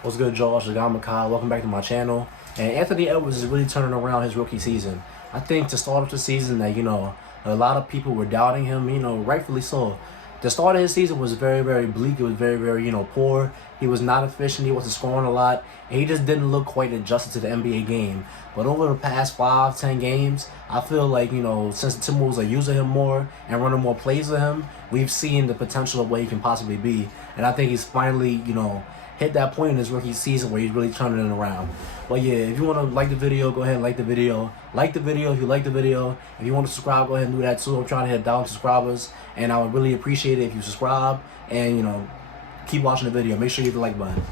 What's good, Josh? The guy Makai. Welcome back to my channel. And Anthony Edwards is really turning around his rookie season. I think to start off the season that, a lot of people were doubting him, rightfully so. The start of his season was very, very bleak. It was very, very, poor. He was not efficient. He wasn't scoring a lot. And he just didn't look quite adjusted to the NBA game. But over the past 5-10 games, I feel like, since the Timberwolves are using him more and running more plays with him, we've seen the potential of what he can possibly be. And I think he's finally, hit that point in his rookie season where he's really turning it around. But yeah, if you want to like the video, go ahead and like the video. Like the video if you like the video. If you want to subscribe, go ahead and do that too. I'm trying to hit 1,000 subscribers, and I would really appreciate it if you subscribe and, keep watching the video. Make sure you hit the like button.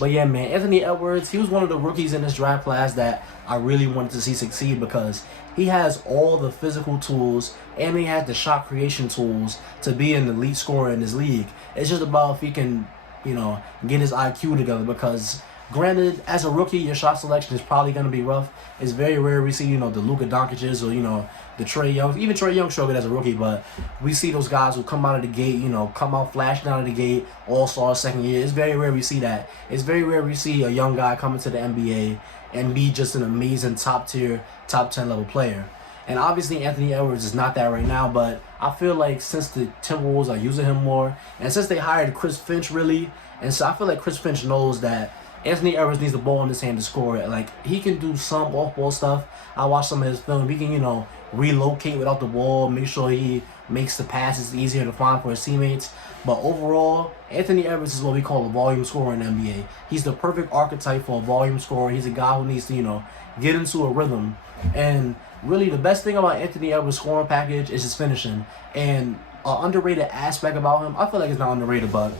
But yeah, man, Anthony Edwards, he was one of the rookies in this draft class that I really wanted to see succeed because he has all the physical tools and he has the shot creation tools to be an elite scorer in this league. It's just about if he can get his IQ together because, granted, as a rookie, your shot selection is probably going to be rough. It's very rare we see, the Luka Doncic's or, the Trae Youngs. Even Trae Young struggled as a rookie, but we see those guys who come out of the gate, come out flashing out of the gate, all-star second year. It's very rare we see that. It's very rare we see a young guy come into the NBA and be just an amazing top-tier, top 10 level player. And obviously Anthony Edwards is not that right now, but I feel like since the Timberwolves are using him more, and since they hired Chris Finch really, and so I feel like Chris Finch knows that Anthony Edwards needs the ball in his hand to score it. Like, he can do some off-ball stuff. I watched some of his film. He can, relocate without the ball, make sure he makes the passes easier to find for his teammates. But overall, Anthony Edwards is what we call a volume scorer in the NBA. He's the perfect archetype for a volume scorer. He's a guy who needs to, get into a rhythm. And really, the best thing about Anthony Edwards' scoring package is his finishing. And an underrated aspect about him, I feel like it's not underrated, but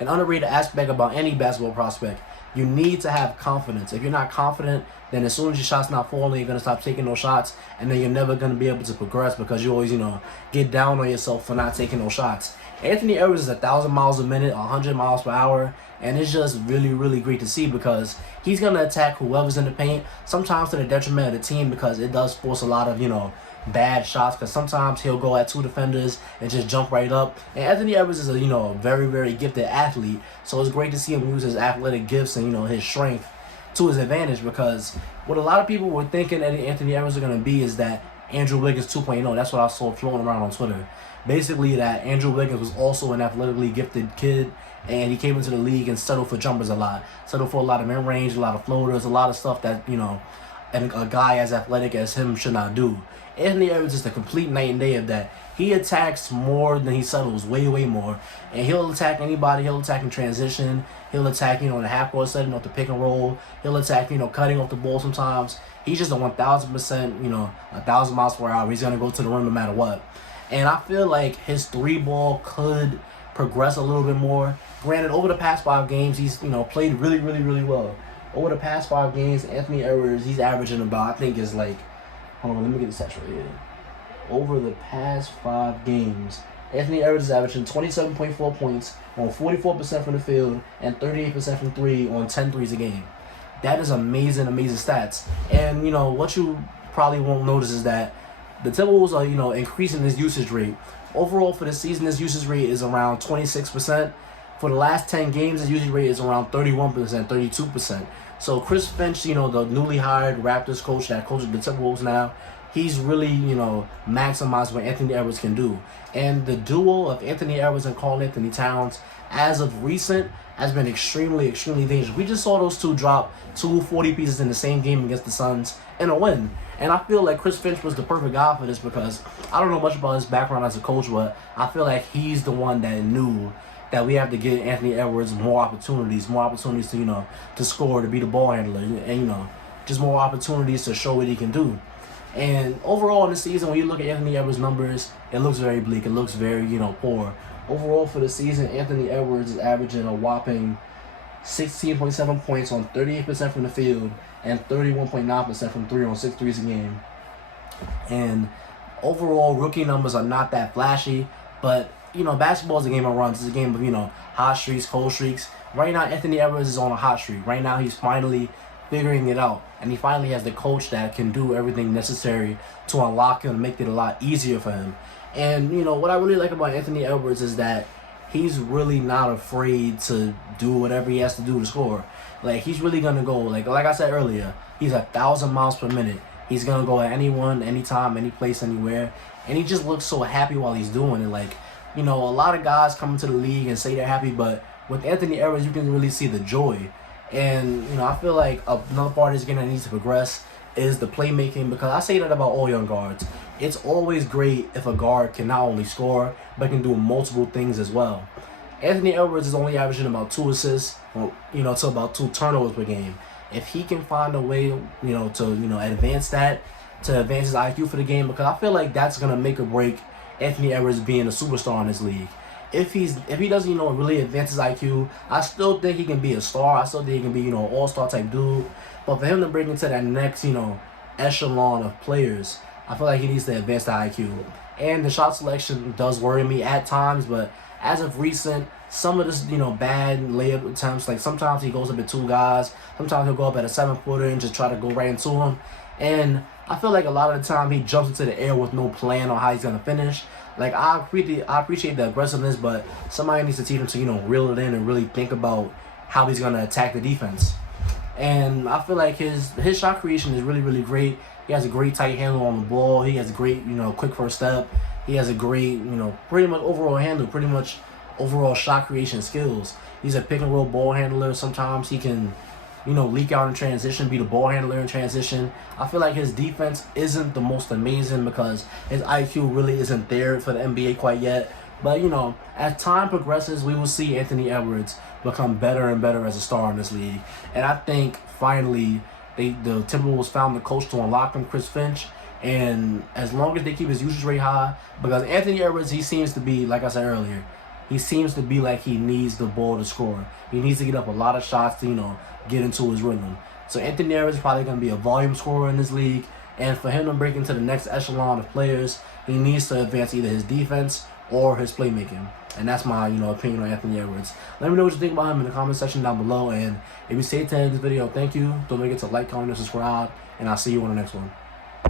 an underrated aspect about any basketball prospect, you need to have confidence. If you're not confident, then as soon as your shot's not falling, you're going to stop taking those shots, and then you're never going to be able to progress because you always, get down on yourself for not taking those shots. Anthony Edwards is 1,000 miles a minute, 100 miles per hour, and it's just really, really great to see because he's going to attack whoever's in the paint, sometimes to the detriment of the team because it does force a lot of, bad shots because sometimes he'll go at two defenders and just jump right up. And Anthony Edwards is a very, very gifted athlete, so it's great to see him use his athletic gifts and his strength to his advantage because what a lot of people were thinking that Anthony Edwards is going to be is that Andrew Wiggins 2.0. That's what I saw floating around on Twitter. Basically, that Andrew Wiggins was also an athletically gifted kid, and he came into the league and settled for jumpers a lot, settled for a lot of mid-range, a lot of floaters, a lot of stuff that and a guy as athletic as him should not do. Anthony Edwards is the complete night and day of that. He attacks more than he settles, way, way more. And he'll attack anybody. He'll attack in transition. He'll attack, in the half-court setting off the pick and roll. He'll attack, cutting off the ball sometimes. He's just a 1,000%, 1,000 miles per hour. He's going to go to the rim no matter what. And I feel like his three ball could progress a little bit more. Granted, over the past 5 games, he's, played really, really, really well. Over the past 5 games, Anthony Edwards, he's averaging about, I think is like, hold on, let me get the stats right here. Over the past 5 games, Anthony Edwards is averaging 27.4 points on 44% from the field and 38% from 3 on 10 threes a game. That is amazing, amazing stats. And, what you probably won't notice is that the Timberwolves are, increasing his usage rate. Overall, for the season, his usage rate is around 26%. For the last 10 games, his usage rate is around 31%, 32%. So Chris Finch, the newly hired Raptors coach that coaches the Timberwolves now, he's really, maximized what Anthony Edwards can do. And the duo of Anthony Edwards and Karl-Anthony Towns, as of recent, has been extremely, extremely dangerous. We just saw those two drop 2 40 pieces in the same game against the Suns in a win. And I feel like Chris Finch was the perfect guy for this because I don't know much about his background as a coach, but I feel like he's the one that knew that we have to give Anthony Edwards more opportunities to, to score, to be the ball handler, and, just more opportunities to show what he can do. And overall in the season, when you look at Anthony Edwards' numbers, it looks very bleak. It looks very, poor. Overall for the season, Anthony Edwards is averaging a whopping 16.7 points on 38% from the field and 31.9% from 3 on 6 threes a game. And overall, rookie numbers are not that flashy, but basketball is a game of runs. It's a game of, hot streaks, cold streaks. Right now, Anthony Edwards is on a hot streak. Right now, he's finally figuring it out. And he finally has the coach that can do everything necessary to unlock him and make it a lot easier for him. And, what I really like about Anthony Edwards is that he's really not afraid to do whatever he has to do to score. Like, he's really gonna go, like I said earlier, he's 1,000 miles per minute. He's gonna go at anyone, anytime, any place, anywhere, and he just looks so happy while he's doing it. Like, you know, a lot of guys come into the league and say they're happy, but with Anthony Edwards, you can really see the joy. And, you know, I feel like another part of this game that needs to progress is the playmaking, because I say that about all young guards. It's always great if a guard can not only score, but can do multiple things as well. Anthony Edwards is only averaging about 2 assists, or, you know, to about 2 turnovers per game. If he can find a way, you know, to, you know, advance that, to advance his IQ for the game, because I feel like that's going to make or break Anthony Edwards being a superstar in this league. If he doesn't, you know, really advance his IQ, I still think he can be a star. I still think he can be, you know, all-star type dude. But for him to bring into that next, you know, echelon of players, I feel like he needs to advance the IQ. And the shot selection does worry me at times, but as of recent, some of this, you know, bad layup attempts, like sometimes he goes up at 2 guys, sometimes he'll go up at a 7-footer and just try to go right into him. And I feel like a lot of the time he jumps into the air with no plan on how he's gonna finish. Like, I appreciate the aggressiveness, but somebody needs to teach him to, you know, reel it in and really think about how he's gonna attack the defense. And I feel like his shot creation is really, really great. He has a great tight handle on the ball. He has a great, you know, quick first step. He has a great, you know, pretty much overall handle, pretty much overall shot creation skills. He's a pick and roll ball handler. Sometimes he can, you know, leak out in transition, be the ball handler in transition. I feel like his defense isn't the most amazing because his IQ really isn't there for the NBA quite yet. But, you know, as time progresses, we will see Anthony Edwards become better and better as a star in this league. And I think finally the Timberwolves found the coach to unlock him, Chris Finch. And as long as they keep his usage rate high, because Anthony Edwards, he seems to be, like I said earlier, he seems to be like he needs the ball to score. He needs to get up a lot of shots to, you know, get into his rhythm. So Anthony Edwards is probably going to be a volume scorer in this league. And for him to break into the next echelon of players, he needs to advance either his defense or his playmaking. And that's my, you know, opinion on Anthony Edwards. Let me know what you think about him in the comment section down below. And if you stayed to the end of this video, thank you. Don't forget to like, comment, and subscribe. And I'll see you on the next one.